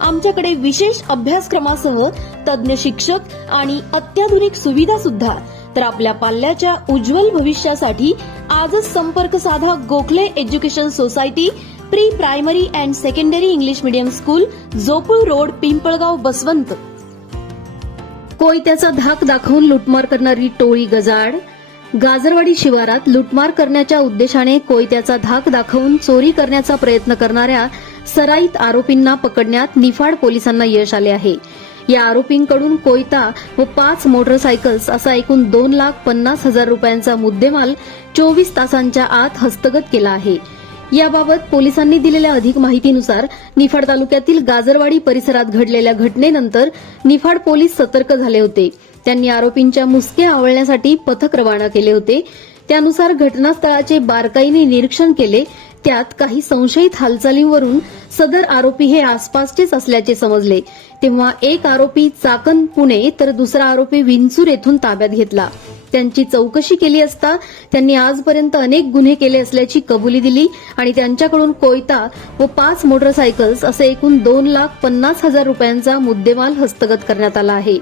आमच्याकडे विशेष अभ्यासक्रमासह तज्ज्ञ शिक्षक आणि अत्याधुनिक सुविधा सुद्धा. तर आपल्या पाल्याच्या उज्ज्वल भविष्यासाठी आजच संपर्क साधा Gokhale education society pre primary and secondary English medium school Jopul road Pimpalgaon Baswant. कोयत्याचा धाक दाखवून लुटमार करणारी टोळी गजाड गाजरवाडी शिवारात लुटमार करण्याच्या उद्देशाने कोयत्याचा धाक दाखवून चोरी करण्याचा प्रयत्न करणाऱ्या सराईत आरोपींना पकडण्यात निफाड पोलिसांना यश आले आहे. या आरोपींकडून कोयता व पाच मोटरसायकल्स असा एकूण दोन लाख पन्नास हजार रुपयांचा मुद्देमाल चोवीस तासांच्या आत हस्तगत केला आहे. याबाबत पोलिसांनी दिलेल्या अधिक माहितीनुसार निफाड तालुक्यातील गाजरवाडी परिसरात घडलेल्या घटनेनंतर निफाड पोलीस सतर्क झाले होते. त्यांनी आरोपींच्या मुसके आवळण्यासाठी पथक रवाना केले होते. त्यानुसार घटनास्थळाचे बारकाईने निरीक्षण केले. त्यात काही संशयित हालचालींवरून सदर आरोपी हे आसपासचेच असल्याचे समजले. तेव्हा एक आरोपी चाकण पुणे तर दुसरा आरोपी विंचूर येथून ताब्यात घेतला. त्यांची चौकशी केली असता त्यांनी आजपर्यंत अनेक गुन्हे केले असल्याची कबुली दिली आणि त्यांच्याकडून कोयता व पाच मोटरसायकल्स असे एकूण दोन लाख पन्नास हजार रुपयांचा मुद्देमाल हस्तगत करण्यात आला आहे.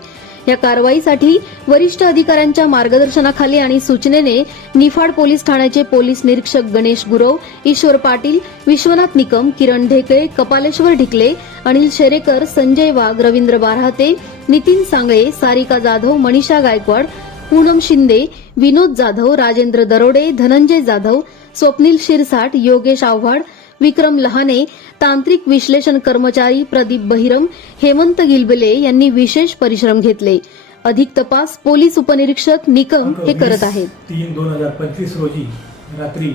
या कारवाईसाठी वरिष्ठ अधिकाऱ्यांच्या मार्गदर्शनाखाली आणि सूचनेने निफाड पोलीस ठाण्याचे पोलीस निरीक्षक गणेश गुरव ईश्वर पाटील विश्वनाथ निकम किरण ढेकळे कपालेश्वर ढिकले अनिल शेरेकर संजय वाघ रवींद्र बारहाते नितीन सांगळे सारिका जाधव मनीषा गायकवाड पूनम शिंदे विनोद जाधव राजेंद्र दरोडे धनंजय जाधव स्वप्नील शिरसाट योगेश आव्हाड विक्रम लहाने तांत्रिक विश्लेषण कर्मचारी प्रदीप बहिरम हेमंत गिलबिले यांनी विशेष परिश्रम घेतले. अधिक तपास पोलीस उपनिरीक्षक निकम हे करत आहेत. तीन दोन हजार पंचवीस रोजी रात्री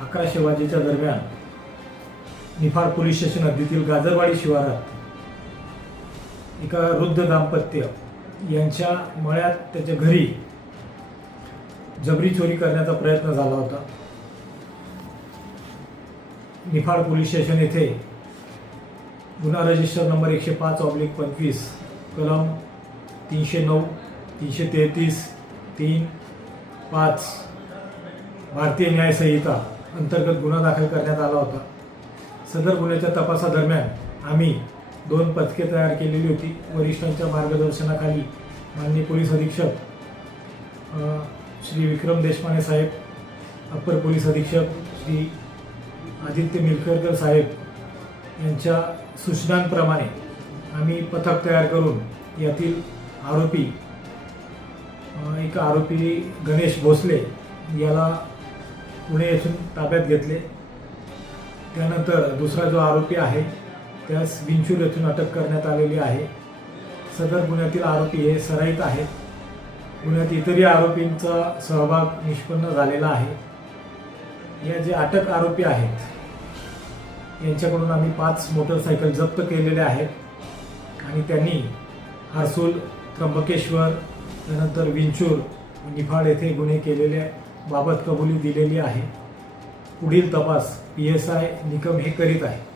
अकराशे वाजेच्या दरम्यान निफाड पोलीस स्टेशन हद्दीतील गाजरवाडी शिवारात एका वृद्ध दाम्पत्य यांच्या मळ्यात त्याच्या घरी जबरी चोरी करण्याचा प्रयत्न झाला होता. निफाड पोलीस स्टेशन येथे गुन्हा रजिस्टर नंबर एकशे पाच ऑब्लिक पंचवीस कलम तीनशे नऊ तीनशे तेहतीस तीन पाच भारतीय न्यायसंहिता अंतर्गत गुन्हा दाखल करण्यात आला होता. सदर गुन्ह्याच्या तपासादरम्यान आम्ही दोन पथके तयार केलेली होती. वरिष्ठांच्या मार्गदर्शनाखाली माननीय पोलीस अधीक्षक श्री विक्रम देशपांडे साहेब अप्पर पोलीस अधीक्षक श्री आदित्य मिलकरकर साहेब यांच्या सूचनांप्रमाणे आम्ही पथक तयार करून यातील आरोपी एक आरोपी गणेश भोसले याला पुणे येथून ताब्यात घेतले. त्यानंतर दुसरा जो आरोपी आहे त्यास विंचूर येथून अटक करण्यात आलेली आहे. सदर गुन्ह्यातील आरोपी हे सराईत आहेत. गुन्ह्यात इतरही आरोपींचा सहभाग निष्पन्न झालेला आहे. या जे अटक आरोपी आहेत यांच्याकडून आम्ही पाच मोटरसायकल जप्त केलेल्या आहेत. आणि त्यांनी हर्सूल त्र्यंबकेश्वर त्यानंतर विंचूर निफाड येथे गुन्हे केलेल्या बाबत कबुली दिलेली आहे. पुढील तपास पी एस आय निकम हे करीत आहे.